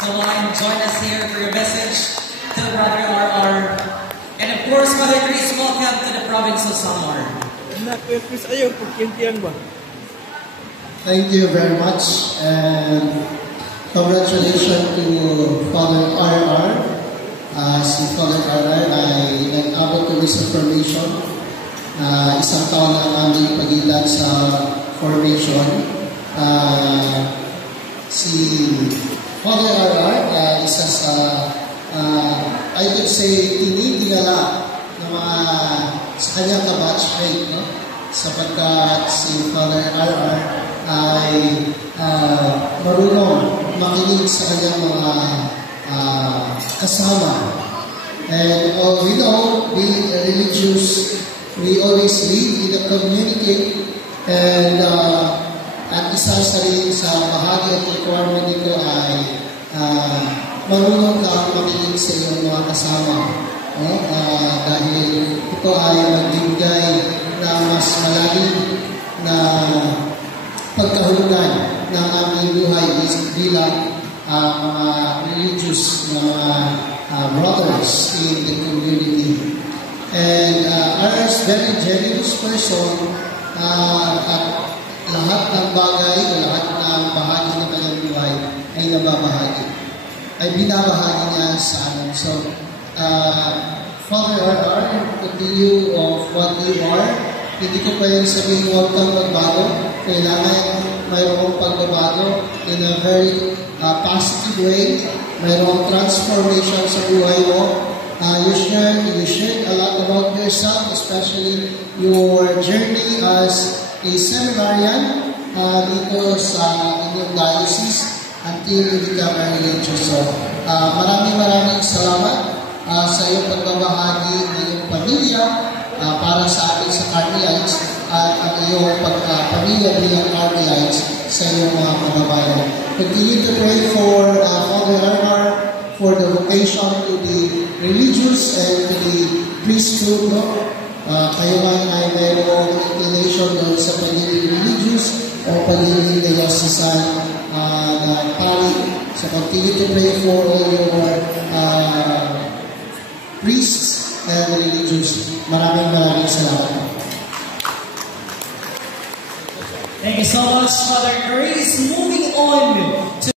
Come on, join us here for your message to Brother RR. And of course, Mother Grace, welcome to the province of Samar. Thank you very much, and congratulations to Father RR. Si Father RR ay nag-abot ko sa formation. Isang taon na aming pagitan sa formation. Si Father RR, isa sa, I could say, dinala ng mga sa kanyang kabatchmate, no? Sapagkat si Father RR ay marunong makinig sa kanyang mga kasama. And we know, being religious, we always live in a community, and at isa sa rin sa bahagi at requirement nito ay marunong ka makinig sa iyong mga kasama. Dahil ito ay magbibigay na mas malalim na pagkahulugan ng aming buhay bilang mga religious na mga brothers in the community. And as very generous person, at lahat ng bagay, lahat ng bahagi ng kanyang buhay ay nababahagi. Ay binabahagi niya sa amin. So, Father RR, continue of what you are. Hindi ko pa yung sabihin, huwag kang magbago. Kailangan mayroong pagbabago in a very positive way. Mayroong transformation sa buhay mo. You shared a lot about yourself, especially your journey as a seminarian dito sa inyong diocese until you become a religious. So, maraming salamat sa iyong pagbabahagi ng iyong pamilya para sa atin sa Carmelites at ang iyong pamilya bilang Carmelites sa iyong mga kababayan. Continue to pray for Father RR for the vocation to be religious and to be priesthood. No? Kayo man ay mayroong inclination doon sa pagiging religious o pagiging diocesan na pari. So continue to pray for all your priests and religious. Maraming salamat. Thank you so much, Father Grace. Moving on to